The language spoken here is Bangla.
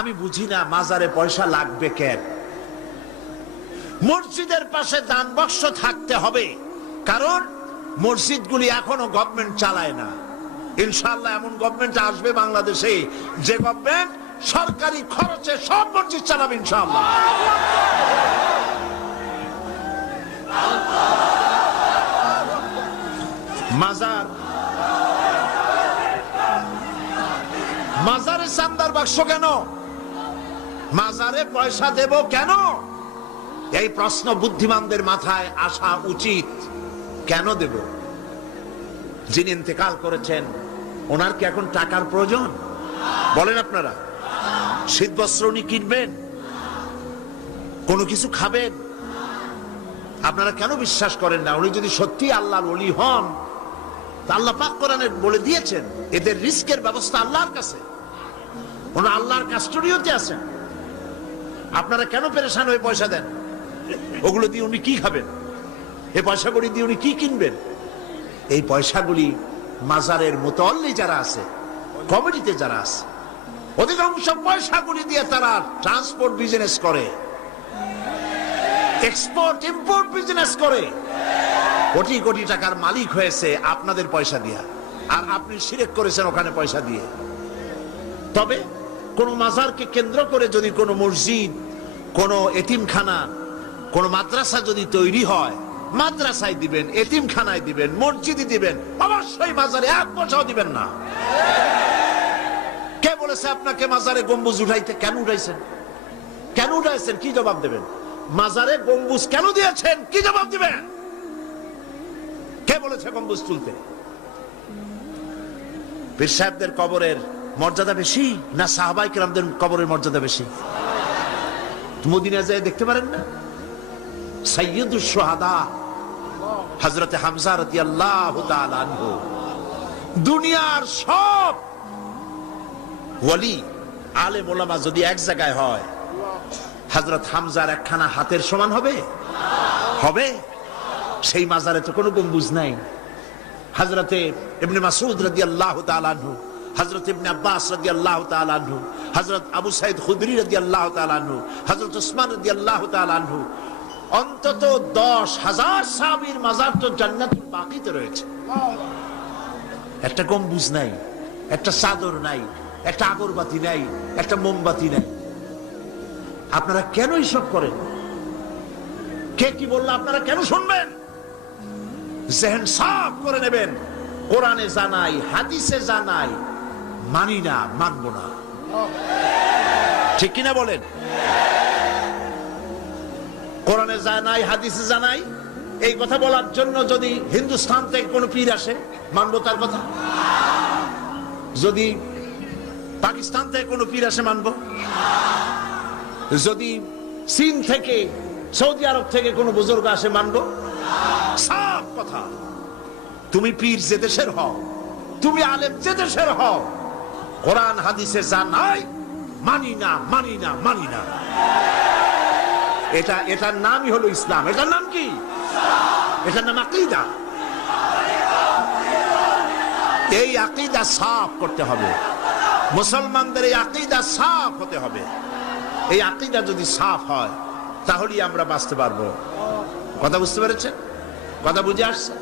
আমি বুঝি না মাজারে পয়সা লাগবে কেন। মসজিদের পাশে দান বাক্স থাকতে হবে, কারণ মসজিদগুলি এখনো গভর্নমেন্ট চালায় না। ইনশাআল্লাহ এমন গভর্নমেন্ট আসবে বাংলাদেশে যে গভর্নমেন্ট সরকারি খরচে সব মসজিদ চালাবে ইনশাআল্লাহ। মাজারে চান্দার বাক্স কেন, মাজারে পয়সা দেব কেন, এই প্রশ্ন বুদ্ধিমানদের মাথায় আসা উচিত। কেন দেব? যিনি ইন্তেকাল করেছেন ওনার কি এখন টাকার প্রয়োজন? বলেন আপনারা। শীত বস্ত্র উনি কিনবেন, কোনো কিছু খাবেন। আপনারা কেন বিশ্বাস করেন না উনি যদি সত্যি আল্লাহর ওলি হন? আল্লাহ পাক কোরআনে বলে দিয়েছেন এদের রিস্কের ব্যবস্থা আল্লাহর কাছে, ওনারা আল্লাহর কাস্টোডিওতে আছেন। আপনারা কেন পেরেশান হয়ে পয়সা দেন? ওগুলো দিয়ে উনি কি খাবেন? এই পয়সাগুলি দিয়ে উনি কি কিনবেন? এই পয়সাগুলি মাজারের মুতাল্লি যারা আছে, কমিটিতে যারা আছে, অধিকাংশ পয়সাগুলি দিয়ে তারা ট্রান্সপোর্ট বিজনেস করে, এক্সপোর্ট ইম্পোর্ট বিজনেস করে, কোটি কোটি টাকার মালিক হয়েছে আপনাদের পয়সা দিয়ে। আর আপনি শিরক করেছেন ওখানে পয়সা দিয়ে। তবে কোন মাজারকে কেন্দ্র করে যদি কোনো মসজিদ, কোন এতিমখানা, কোন মাদ্রাসা যদি তৈরি হয়, মাদ্রাসায় দিবেন, এতিমখানায় দিবেন, মসজিদে দিবেন, অবশ্যই মাজারে এক পয়সাও দিবেন না। কে বলেছে আপনাকে মাজারে গম্বুজ উঠাইতে? কেন উঠাইছেন? কেন উঠাইছেন? কি জবাব দেবেন? মাজারে গম্বুজ কেন দিয়েছেন? কি জবাব দিবেন? কে বলেছে গম্বুজ তুলতে? পীর সাহেবদের কবরের মর্যাদা বেশি না সাহাবাই কেরামদের কবরের মর্যাদা বেশি? মদিনা যায় দেখতে পারেন না? সাইয়্যিদুশ শুহাদা হযরত হামজা রাদিয়াল্লাহু তাআলা আনহু, দুনিয়ার সব ওয়ালি আলেম ওলামা যদি এক জায়গায় হয়, হযরত হামজার একখানা হাতের সমান হবে? হবে? সেই মাজারে তো কোনো গম্বুজ নাই। হযরতে ইবনে মাসউদ রাদিয়াল্লাহু তাআলা আনহু, হযরত ইবনে আব্বাস রাদিয়াল্লাহু তাআলা আনহু, হযরত আবু সাঈদ খুদরি রাদিয়াল্লাহু তাআলা আনহু, হযরত উসমান রাদিয়াল্লাহু তাআলা আনহু, অন্তত 10,000 সাহাবীর মাজার তো জান্নাতুল বাকিতে রয়েছে। একটা গম্বুজ নাই, একটা চাদর নাই, একটা আগরবাতি নাই, একটা মোমবাতি নাই। আপনারা কেন এইসব করেন? কে কি বললো আপনারা কেন শুনবেন? জেহেন সাফ করে নেবেন। কোরআনে জানাই, হাদিসে জানাই, মানি না, মানব না। ঠিক কিনা বলেন? কোরআনে জানাই, হাদিসে জানাই, এই কথা বলার জন্য যদি হিন্দুস্তান থেকে কোনো পীর আসে, মানবো তার কথা? যদি পাকিস্তান থেকে কোনো পীর আসে, মানবো? যদি চীন থেকে, সৌদি আরব থেকে কোনো বুজুর্গ আসে, মানবো? সাফ কথা। তুমি পীর যে দেশের হও, তুমি আলেম যে দেশের হও, কোরআন হাদিসে জানাই, মানি না, মানি না, মানি না। এটার নামই হলো ইসলাম। এটার নাম কি? এটার নাম আকীদা। এই আকীদা সাফ করতে হবে। মুসলমানদের এই আকীদা সাফ হতে হবে। এই আকীদা যদি সাফ হয় তাহলেই আমরা বাঁচতে পারবো। কথা বুঝতে পেরেছেন? কথা বুঝে আসছে?